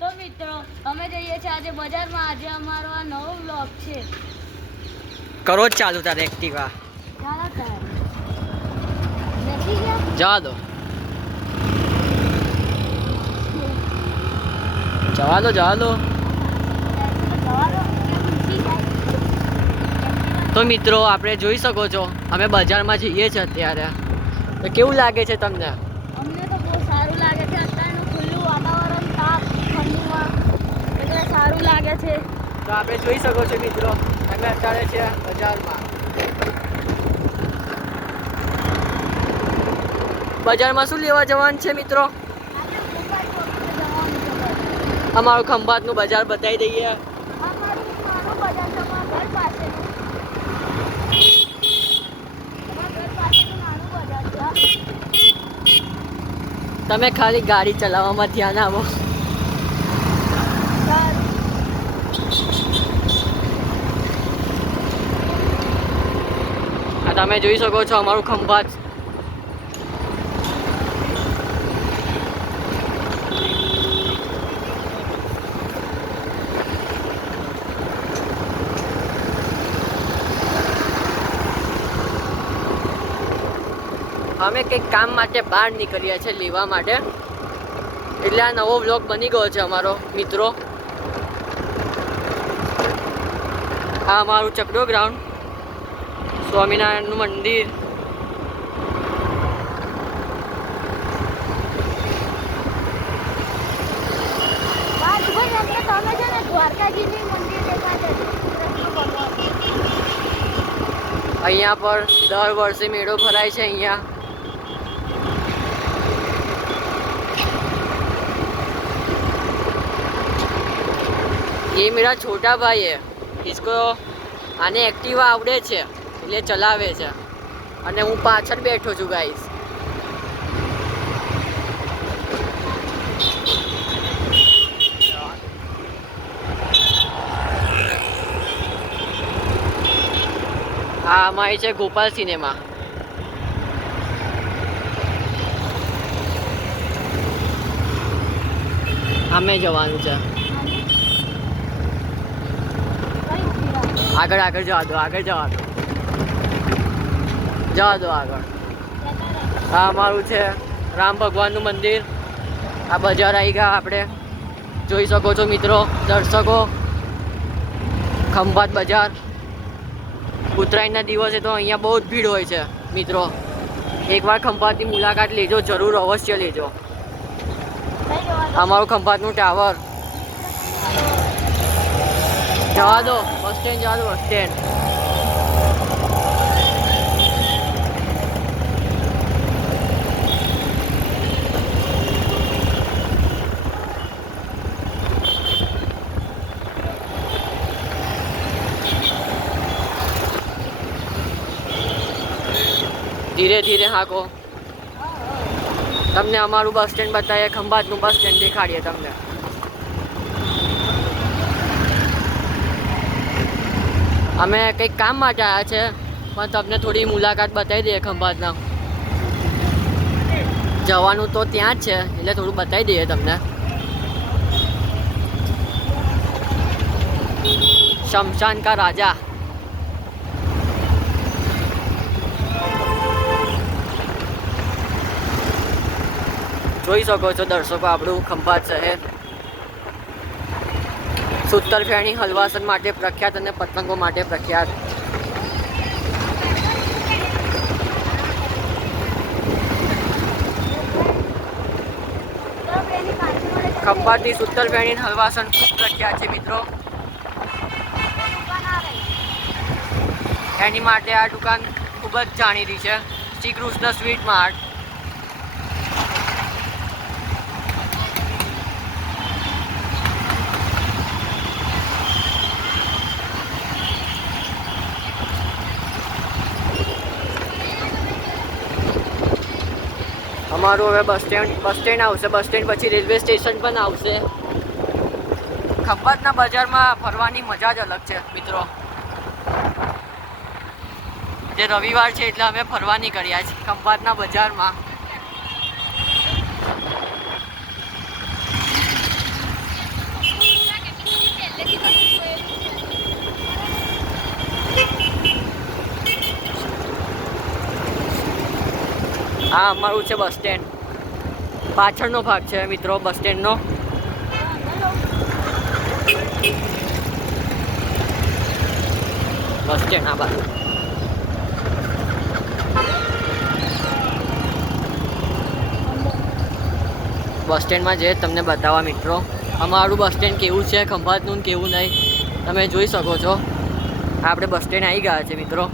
તો મિત્રો અમે જઈએ છીએ આજે બજારમાં. આજે અમારો આ નવો વ્લોગ છે. કરો જ ચાલુ તારે એક્ટિવા. ચાલો તાર નથી ગયા જવા દો જવા દો જવા દો. તો મિત્રો આપણે જોઈ શકો છો અમે બજારમાં જઈએ છીએ અત્યારે. તો કેવું લાગે છે તમને? અમને તો બહુ સારું લાગે છે. અત્યારનું ખુલ્લું વાતાવરણ, તાપ, ઠંડીમાં એટલે સારું લાગે છે. તો આપણે જોઈ શકો છો મિત્રો અમે અત્યારે છે બજારમાં. બજારમાં શું લેવા જવાનું છે મિત્રો? અમારું ખંભાતનું બજાર બતાવી દઈએ. તમે ખાલી ગાડી ચલાવવામાં ધ્યાન આપો. આ તમે જોઈ શકો છો અમારું ખંભાત. અમે કંઈક કામ માટે બહાર નીકળ્યા છે લેવા માટે. એટલે આ નવો વ્લોગ બની ગયો છે અમારો મિત્રો. આ અમારું ચકડો ગ્રાઉન્ડ, સ્વામિનારાયણનું મંદિર. અહીંયા પર દર વર્ષે મેળો ભરાય છે. અહીંયા ये मेरा छोटा भाई है. इसको આને એક્ટિવા આવડે છે એટલે ચલાવે છે અને હું પાછળ બેઠો છું ગાઈસ. આ અમારી છે ગોપાલ સિનેમા. અમે જવાનું છે. આગળ આગળ જવા દો, આગળ જવા દો, જવા દો આગળ. આ અમારું છે રામ ભગવાનનું મંદિર. આ બજાર આવી ગયા આપણે. જોઈ શકો છો મિત્રો દર્શકો, ખંભાત બજાર. ઉત્તરાયણના દિવસે તો અહીંયા બહુ જ ભીડ હોય છે મિત્રો. એકવાર ખંભાતની મુલાકાત લેજો, જરૂર અવશ્ય લેજો. અમારું ખંભાતનું ટાવર. જવા દો બસ સ્ટેન્ડ, જવા દો બસ સ્ટેન્ડ. ધીરે ધીરે હાકો. તમને અમારું બસ સ્ટેન્ડ બતાવીએ, ખંભાતનું બસ સ્ટેન્ડ દેખાડીએ તમને. અમે કંઈક કામ માટે આવ્યા છે પણ તમને થોડી મુલાકાત બતાવી દઈએ ખંભાતના. જવાનું તો ત્યાં જ છે એટલે થોડું બતાવી દઈએ તમને. શમશાન કા રાજા. જોઈ શકો છો દર્શકો આપણું ખંભાત શહેર. સૂતરફેણી હલવાસન માટે પ્રખ્યાત અને પતંગો માટે પ્રખ્યાત. ખંભાતની સૂતરફેણી હલવાસન ખૂબ પ્રખ્યાત છે મિત્રો. એની માટે આ દુકાન ખૂબ જ જાણીતી છે, શ્રી કૃષ્ણ સ્વીટ માર્ટ. અમારું હવે બસ સ્ટેન્ડ આવશે. બસ સ્ટેન્ડ પછી રેલવે સ્ટેશન પણ આવશે. ખંભાતના બજારમાં ફરવાની મજા જ અલગ છે મિત્રો. જે રવિવાર છે એટલે અમે ફરવા નીકળ્યા છીએ ખંભાતના બજારમાં. આ અમારું છે બસ સ્ટેન્ડ. પાછળનો ભાગ છે મિત્રો બસ સ્ટેન્ડનો. બસ સ્ટેન્ડ આ બાજુ. બસ સ્ટેન્ડમાં જઈએ તમને બતાવવા મિત્રો અમારું બસ સ્ટેન્ડ કેવું છે, ખંભાતનું કેવું નહીં તમે જોઈ શકો છો. આપણે બસ સ્ટેન્ડ આવી ગયા છે મિત્રો.